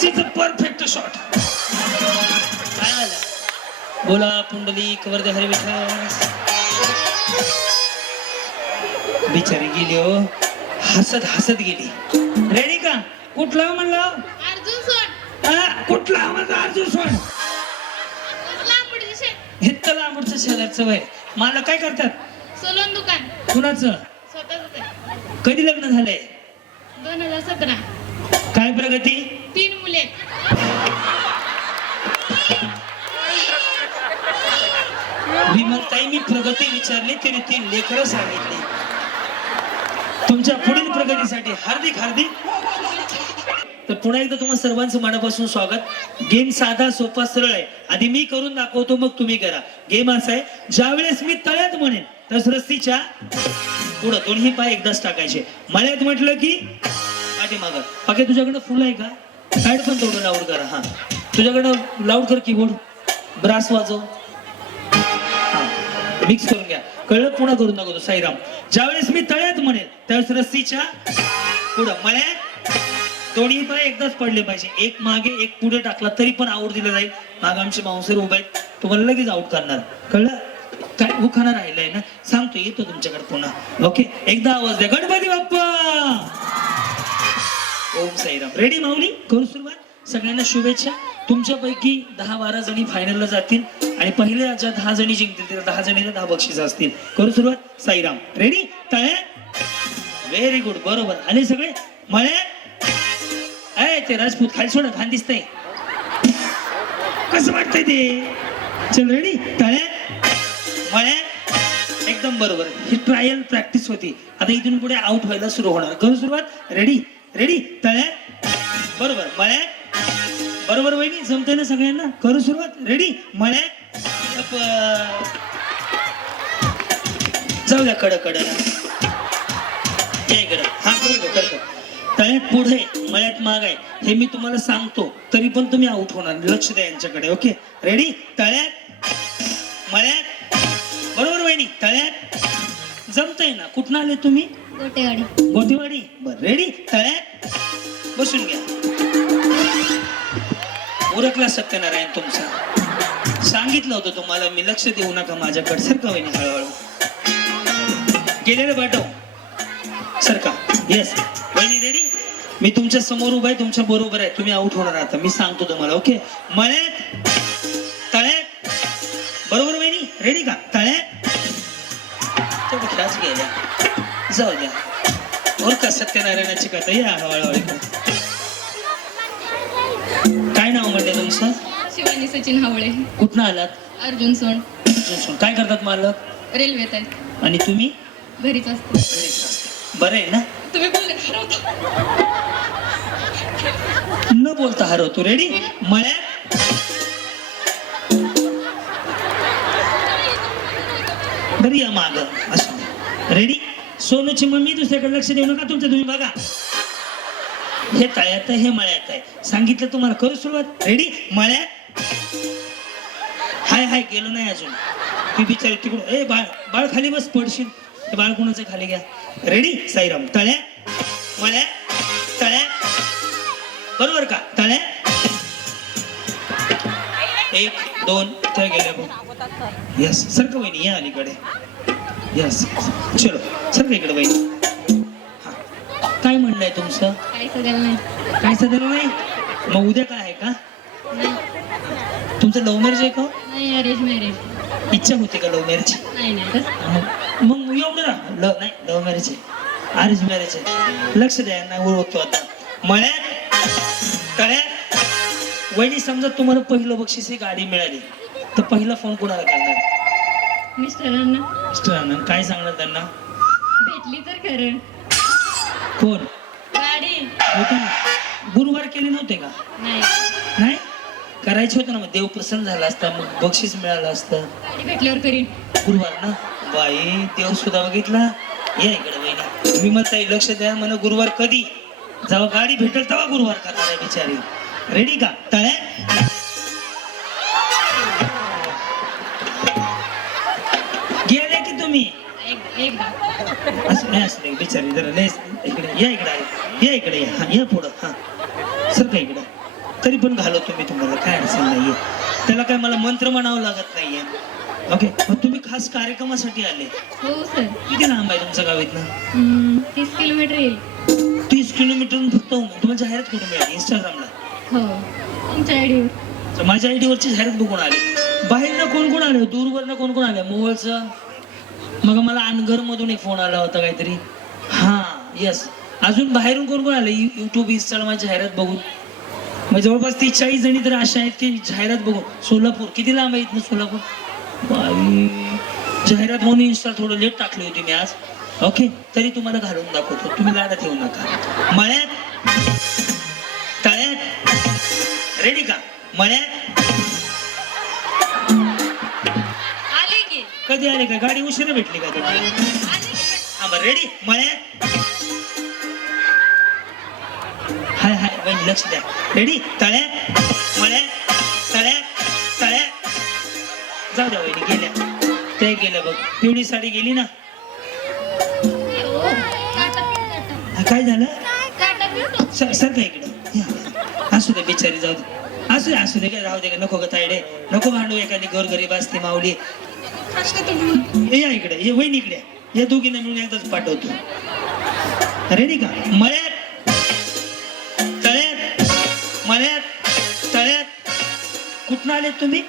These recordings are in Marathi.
This is a perfect shot. काय आला? बोला पुंडलिक वरदे हरी विठ्ठल. बिचारी गेली हो, हसत हसत गेली. रेडी का? कुठला म्हणलं? अर्जुन सोड. कुठला आवाज? अर्जुन सोड. लांबडीचं शेत. हित्त लांबडचं शेजारचं वय. मला काय करतात? सलून दुकान. कुणाचं? स्वतःच आहे. कधी लग्न झालंय? 2017. काय प्रगती? 3 मुले. विमलताई मी प्रगती विचारली तरी 3 लेकरं सांगितली. तुमच्या पुढील प्रगतीसाठी हार्दिक हार्दिक. तर पुन्हा एकदा तुम्हा सर्वांचं मनापासून स्वागत. गेम साधा सोपा सरळ आहे. आधी मी करून दाखवतो मग तुम्ही करा. गेम असा आहे, ज्या वेळेस मी तळ्यात म्हणेन तर रस्सीच्या पुढं दोन्ही पाय एकदाच टाकायचे. मळ्यात म्हटलं की पाठीमागं. बाकी तुझ्याकडे फुल आहे का? पॅड पण तेवढं लाऊड करा. हा तुझ्याकडं लाऊड कर कीबोर्ड. ब्रास वाजव. मिक्स करून घ्या. कळलं? पुन्हा करून दाखवतो. साईराम. ज्यावेळेस मी तळ्यात म्हणेन त्यावेळेस रस्सीच्या पुढं. मळ्यात दोन्ही पाय एकदाच पडले पाहिजे. एक मागे एक पुढे टाकला तरी पण आऊट दिलं जाईल. माग आमचे बाउन्सर उभे आहेत, तुम्हाला लगेच आऊट करणार. कळलं? काय उखाणा राहिलाय ना? सांगतो, येतो तुमच्याकडे पुन्हा. ओके, एकदा आवाज द्या. गणपती बाप्पा. ओम साईराम. रेडी माऊली? करू सुरुवात. सगळ्यांना शुभेच्छा. तुमच्यापैकी 10-12 जणी फायनलला जातील आणि पहिल्या ज्या 10 जणी जिंकतील त्या 10 जणीला 10 बक्षीस असतील. करू सुरुवात. साईराम. रेडी? तळे. Very good. बरोबर आले सगळे. मळे. अय ते राजपूत खाली सोडा, घाण दिसतंय. कसं वाटतंय ते? चल रेडी? तळे. मळे. एकदम बरोबर. ही ट्रायल प्रॅक्टिस होती. आता इथून पुढे आउट व्हायला सुरू होणार. करू सुरुवात. रेडी? रेडी? तळे. बरोबर. मळे. बरोबर वहिनी, जमतंय ना सगळ्यांना? करू सुरुवात. रेडी? मळे. जाऊ द्या कड कड. हा करतो. तळ्यात पुढे मळ्यात माग आहे हे मी तुम्हाला सांगतो तरी पण तुम्ही आउट होणार. लक्ष द्या यांच्याकडे. Okay, ready? तळ्यात. मळ्यात. बरोबर वहिनी? तळ्यात. जमतंय ना? कुठनं आले तुम्ही? गोटेवाडी. गोटेवाडी. बर. रेडी? तळ्यात. बसून घ्या. उरकला सत्यनारायण तुमचा. सांगितलं होतं तुम्हाला मी, लक्ष देऊ नका माझ्याकडे. सरका वहिनी हळूहळू. गेलेलं पाठव. सरका. येस वहिनी. रेडी? मी तुमच्या समोर उभा आहे, तुमच्या बरोबर आहे. तुम्ही आउट होणार आता. मी सांगतो तुम्हाला. ओके, मळ्यात. तळ्यात. बरोबर वहिनी? रेडी का? तळ्यात. तेवढं खेळाच गेल्या. जाऊ द्या. और का सत्यनारायणाची कथा. या हळूहळू. काय नाव म्हणते तुमचं? शिवानी सचिन हावळे. कुठनं आलात? अर्जुन सोड. काय करतात मालक? रेल्वेत आहे. आणि तुम्ही? घरीच असते. बरं आहे ना? तुम्ही बोलले खरं. न बोलता हरवतो. रेडी? मळ्यात. बरी या माग असं. रेडी? सोनूची मम्मी. दुसऱ्याकडे लक्ष देऊ नका तुमचं, तुम्ही बघा. हे तळ्यात आहे, हे मळ्यात आहे. सांगितलं तुम्हाला. करू सुरुवात. रेडी? मळ्यात. हाय हाय गेलो नाही अजून. ती बिचारी तिकडून. ए बाळ, बाळ खाली बस, पडशील. ते बाळ कोणाचं खाली घ्या. रेडी? साईराम. तळ्यात. मळ्यात. तळ्यात. बरोबर का? तळ्यात. 1 2 तर गेले बघ. यस. सरका वहिनी या अलीकडे. यस. चलो सरका इकडे वहिनी. हा, काय म्हणणं आहे तुमचं? काही सगळं नाही. काय सध्याला नाही? मग उद्या काय आहे का? तुमचं लव्ह मॅरेज आहे का? नाही, अरेंज मॅरेज. इच्छा होती का लव्ह मॅरेज? नाही नाही. मग एवढं ना. नाही लव्ह मॅरेज आहे, अरेंज मॅरेज आहे. लक्ष द्या ना. ओळखतो आता. मळ्यात. तळ्यात. वहिनी समजा तुम्हाला पहिलं बक्षीस ही गाडी मिळाली तर पहिला फोन कोणाला करणार? मिस्टरांना. मिस्टरांना. काय सांगणार त्यांना? भेटली तर खरं. कोण? गाडी. होतं ना. गुरुवार केले नव्हते का? नाही. नाही करायचे होते ना. मग देव प्रसन्न झाला असता, मग बक्षीस मिळालं असतं. गाडी भेटल्यावर करीन. गुरुवार ना. बाई देव सुद्धा बघितला. या इकडे वहिनी. विमलताई लक्ष द्या. म्हण गुरुवार कधी? जेव्हा गाडी भेटेल तेव्हा गुरुवार करणार आहे बिचारी. रेडी का? तळ्यात. गेले की तुम्ही? एकदा. असं नाही असं बिचारी जरा लय. इकडे या. इकडे आहे. या इकडे या. हा या पुढं. हा सर का इकडे. तरी पण घालवतो मी तुम्हाला, काय अडचण नाहीये. त्याला काय मला मंत्र म्हणावं लागत नाहीये. ओके, मग तुम्ही खास कार्यक्रमासाठी आले. हो सर. किती लांब आहे तुमचं गाव इथनं? 30 किलोमीटर येईल. 30 किलोमीटर फक्त. तुम्हाला जाहिरात कुठून मिळाली? इंस्टाग्रामला? हो, तुमच्या आयडीवर. तर माझ्या आयडीवरची जाहिरात बघून आले. बाहेरनं कोण कोण आले? दूरवरनं कोण कोण आले? मोहोळचं. मग मला अनगर मधून एक फोन आला होता काहीतरी. हा येस. अजून बाहेरून कोण कोण आले? युट्यूब इंस्टाला माझी जाहिरात बघून. मग जवळपास 40 जणी तर अशा आहेत की जाहिरात बघून. सोलापूर किती लांब आहे इथनं सोलापूर? बाई, जाहिरात म्हणून इंस्टा थोडं लेट टाकली होती मी आज. ओके, तरी तुम्हाला घालून दाखवतो, तुम्ही लाडात येऊ नका. मळ्यात तळ्यात रेडी का? मळ्यात आले की. कधी आले का? गाडी उशिरा भेटली का तुम्हाला? आले की. हा बरं, रेडी. मळ्यात. हाय हाय वहिनी, लक्ष द्या. रेडी. तळ्यात मळ्यात तळ्यात तळ्यात. जाऊ द्या वहिनी, गेल्या ते गेल्या बघ. पिवळी साडी गेली ना. हो, काटा काटा. हा, काय झालं? काटा पिटो. सर का इकडं या. असू दे बिचारी, जाऊ दे. असू दे काय, राहू दे का. नको ग तायडे, नको भांडू. एखादी गोरगरीब असते माऊली. या इकडे, ये वहिनी इकडे. या दोघींना मिळून एकदाच पाठवतो. रेडी का? मळ्यात तळ्यात मळ्यात तळ्यात. कुठनं आले तुम्ही?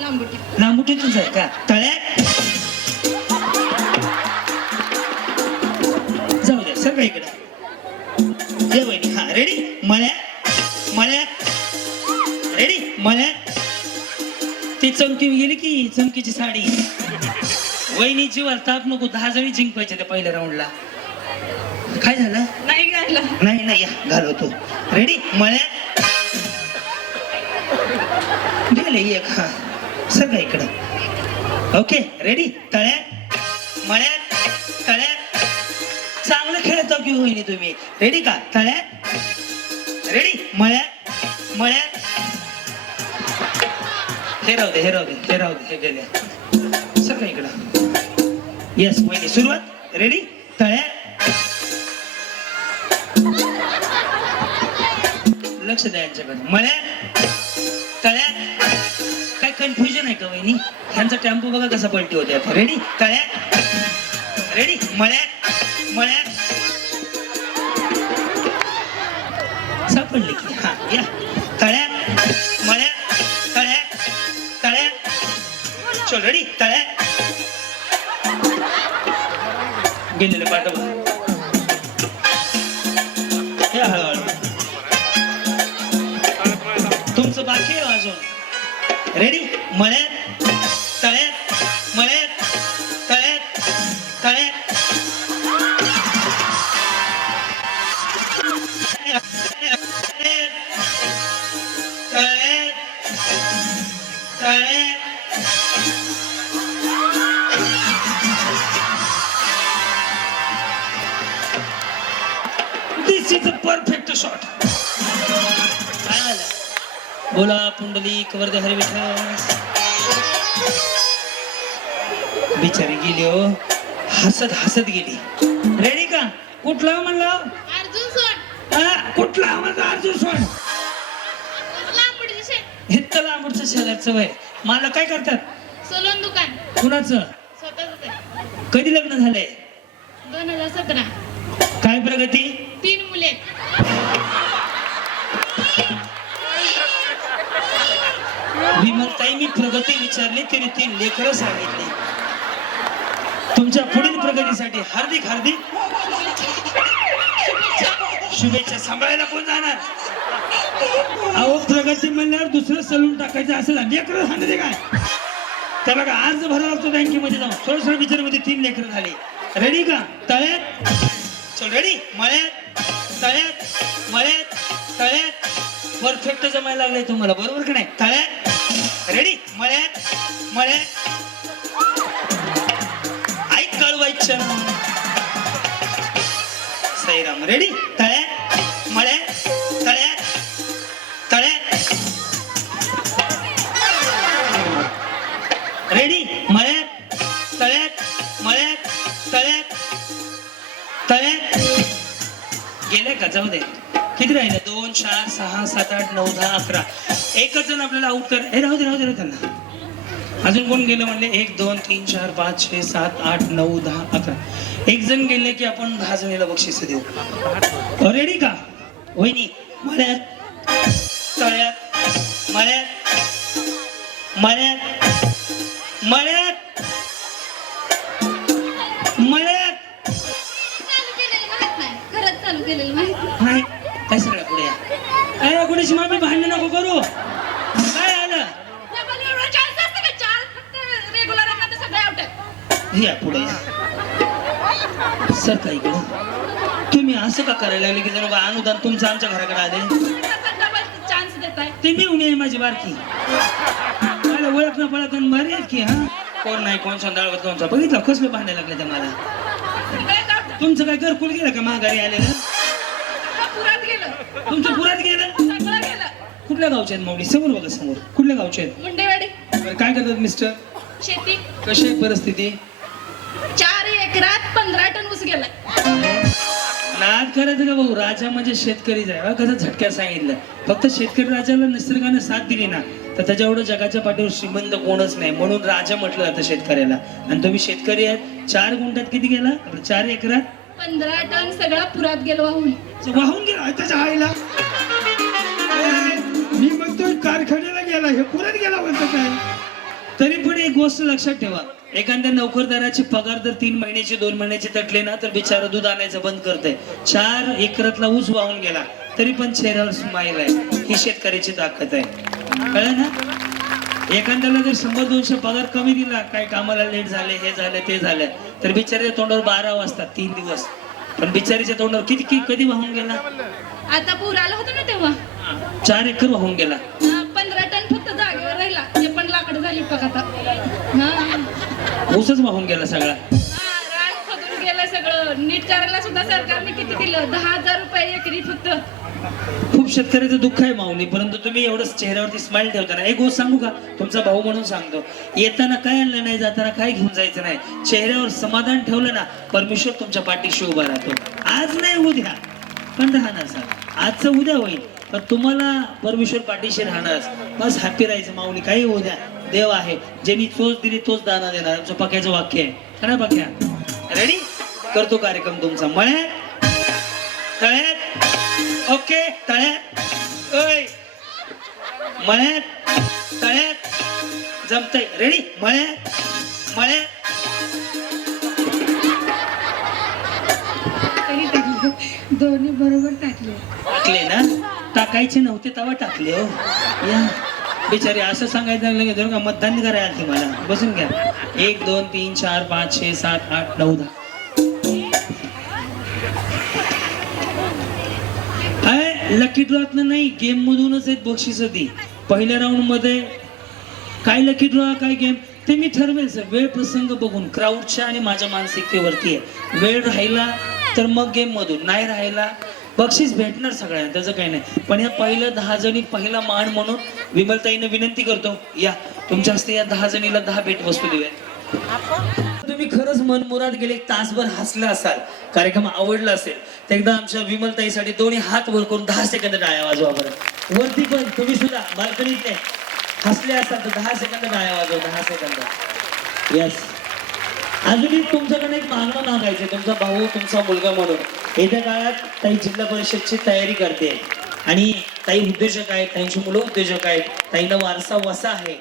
लांबुटी. लांबुटीतूनच आहे का? तळ्यात. जाऊ द्या, सर का इकडं. ये वहिनी. हा, रेडी. मळ्यात मळ्यात रेडी. मळ्यात. ती चमकी गेली की चमकीची साडी. वहिनी जीवाला ताप नको. 10 जणी जिंकवायच्या त्या पहिल्या राऊंडला. काय झालं? नाही घातला. नाही नाही, या घालवतो. रेडी. मळ्यात गेले एक. हा, सर का इकडं. Okay, ready. तळ्यात मळ्यात तळ्यात. चांगलं खेळतो की वहिनी तुम्ही. रेडी का? तळ्यात रेडी. मळ्यात मळ्यात. हे राहू दे, हे राहू दे, हे राहू दे. हे गेल्या. सर का इकडं. येस वहिनी, सुरुवात. रेडी. तळ्यात. लक्ष द्या यांच्याकडे. मळ्यात तळ्यात. काय कन्फ्युजन आहे का वहिनी? ह्यांचा टेम्पो बघा कसा पलटी होते आता. रेडी. तळ्यात रेडी. मळ्यात मळ्यात. सापडली की. हा, या. तळ्यात मळ्यात तळ्यात तळ्यात. चल रेडी. तळ्यात. गेलेले पाठवा. हे हळूहळू. तुमचं बाकी आहे अजून. रेडी. मळ्यात तळ्यात मळ्यात तळ्यात तळ्यात. तळ्यात तळ्यात. दिस इज अ परफेक्ट शॉट. काय आलं? बोला पुंडलिक वरदे हरी विठ्ठल. बिचारी गेली हो, हसत हसत गेली. रेडी का? कुठला म्हणलं? अर्जुन सोड. कुठला म्हणलं? अर्जुन सोड. लांबुटी शे. हित्त लांबूडचं शेजारचं वय. मला काय करतात? सलून दुकान. कुणाचं? स्वतःच आहे. कधी लग्न झालंय? 2017. काय प्रगती? 3 मुले. विमलताई, मी प्रगती विचारली तरी 3 लेकरं सांगितली. तुमच्या पुढील प्रगतीसाठी हार्दिक हार्दिक शुभेच्छा. सांभाळायला कोण जाणार? अहो, प्रगती म्हणल्यावर दुसरं सलून टाकायचं असं झालं. लेकरं सांगते काय? त्याला का अर्ज भरावा लागतो बँकेमध्ये जाऊन. सोळा विचारमध्ये 3 लेकरं झाली. रेडी का? तळ्यात. चल रेडी. मळ्यात तळ्यात मळ्यात तळ्यात. परफेक्ट जमायला लागले तुम्हाला, बरोबर का नाही? तळ्यात रेडी. मळ्यात मळ्यात. ऐक कळवायचं. साईराम. रेडी. तळ्यात मळ्यात तळ्यात तळ्यात. रेडी. मळ्यात तळ्यात मळ्यात तळ्यात तळ्यात. गेले का? जाऊ दे. किती राहिले? 2 4 6 7 8 9 10 11 एकच जण आपल्याला आउट कर. हे राहू दे त्यांना. अजून कोण गेलं म्हणले? 1 2 3 4 5 6 7 8 9 10 11. एक जण गेले की आपण 10 जणीला बक्षीस देऊ. रेडी का वहिनी? मळ्यात तळ्यात मळ्यात मळ्यात मळ्यात मळ्यात चालू केलेलं माहित नाही. खरंच चालू केलेलं माहित नाही. नाही काय सगळ्या पुढे या. अरे कुठेची मामी भांडण नको करू. काय आलं? डबल एवढा चान्स असतं का? 4 फक्त रेग्युलर आहे तर सगळे आउट आहे. या पुढे या. सर काय इकडे तुम्ही असं का करायला लागले की जणू का अनुदान तुमचं आमच्या घराकडे आले? डबल चान्स देताय. ते मिळून आहे माझी बारकी. मला ओळख ना पळत भारी आहेत की. हा कोण नाही कोण संध्याळ कोणचा बघितलं कसले भांडे लागले ते मला. सगळेच out. तुमचं काय घरकुल गेलं का माघारी आलेलं? सगळं पुरात गेलं. तुमचं पुरात गेलं? सगळं गेलं. कुठल्या गावचे आहेत माऊली? समोर बघा समोर. कुठल्या गावचे आहेत? मुंडेवाडी. बरं, काय करतात मिस्टर? शेती. कशी आहे परिस्थिती? 4 एकरात 15 टन ऊस गेलाय. नाद करायचं का भाऊ? राजा म्हणजे शेतकरीच आहे. कसं झटक्यात सांगितलं. फक्त शेतकरी राजाला निसर्गाने साथ दिली ना तर त्याच्या एवढं जगाच्या पाठीवर श्रीमंत कोणच नाही. म्हणून राजा म्हटलं जातं शेतकऱ्याला. आणि तुम्ही शेतकरी आहेत. 4 गुंठ्यात किती गेला? 4 एकरात 15 टन सगळा पुरात गेलो वाहून. वाहून गेला त्याच्या आईला. मी म्हणतोय कारखान्याला गेला, हे पुरात गेला म्हणतो काय. तरी पण एक गोष्ट लक्षात ठेवा, एखाद्या नोकरदाराची पगार जर 3 महिन्याची 2 महिन्याची तटले ना तर बिचारा दूध आणायचं बंद करतंय. 4 एकरातला ऊस वाहून गेला तरी पण चेहऱ्यावर स्माईल आहे. ही शेतकऱ्याची ताकद आहे. कळलं ना? एखाद्याला जर 100-200 पगार कमी दिला, काय कामाला लेट झाले, हे झालं ते झालं, तर बिचाऱ्याच्या तोंडावर 12 वाजतात 3 दिवस. पण बिचारीच्या तोंडावर किती कधी वाहून गेला? आता पूर आला होता ना तेव्हा 4 एकर वाहून गेला. 15 टन फक्त जागेवर राहिला. ते पण लाकडं झाली बघ आता. ऊसच वाहून गेला सगळा. रान खोदून गेलं सगळं. नीट करायला सुद्धा सरकारने किती दिलं? 10,000 रुपये एकरी फक्त. खूप शेतकऱ्याचं दुःख आहे माऊली, परंतु तुम्ही एवढंच चेहऱ्यावरती स्माइल ठेवताना एक गोष्ट सांगू का? तुमचा भाऊ म्हणून सांगतो, येताना काय आणलं नाही, जाताना काय घेऊन जायचं नाही. चेहऱ्यावर समाधान ठेवलं ना, परमेश्वर तुमच्या पाठीशी उभा राहतो. आज नाही उद्या पण राहणार सर. आजचं उद्या होईल पण तुम्हाला परमेश्वर पाठीशी राहणार. बस हॅपी राहायचं माऊली. काही उद्या देव आहे, ज्यांनी चोच दिली तोच दाना देणार. आमचं पक्याचं वाक्य आहे. खरं पक्या? रेडी? करतो कार्यक्रम तुमचा. मळ्यात तळ्यात. ओके तळ्यात. ओय मळ्यात तळ्यात. जमतंय. रेडी? मळ्यात मळ्यात. दोन्ही बरोबर टाकले. टाकले ना? टाकायचे नव्हते तेव्हा टाकले. हो या बिचारी असं सांगायचं लागलं की का मतदान करायला आली मला. बसून घ्या. 1 2 3 4 5 6 7 8 9 10. लकी ड्रॉतनं नाही, गेम मधूनच आहेत बक्षीस. ती पहिल्या राऊंड मध्ये काय लकी ड्रॉ काय गेम ते मी ठरवेल सर. वेळ प्रसंग बघून क्राऊडच्या आणि माझ्या मानसिकतेवरती आहे. वेळ राहिला तर मग गेम मधून, नाही राहिला बक्षीस भेटणार सगळ्यांना, त्याचं काही नाही. पण या पहिल्या 10 जणी पहिला मान म्हणून विमलताईनं विनंती करतो, या तुमच्या हस्ते या 10 जणीला 10 भेटवस्तू देऊयात. तुम्ही खरंच मनमुराद गेले तासभर हसला असाल, कार्यक्रम आवडला असेल तर एकदा आमच्या विमलताईसाठी दोन्ही हात वर करून 10 सेकंद टाळ्या वाजवा बरं. वरती पण तुम्ही सुद्धा बाल्कनीत हसले असाल तर 10 सेकंद टाळ्या वाजवा. 10 सेकंद. येस. अजूनही तुमच्याकडे एक मागणं मागायचं. तुमचा भाऊ तुमचा मुलगा म्हणून येत्या काळात ताई जिल्हा परिषदची तयारी करते आणि ताई उद्योजक आहेत, ताईंची मुलं उद्योजक आहेत, ताईला वारसा वसा आहे.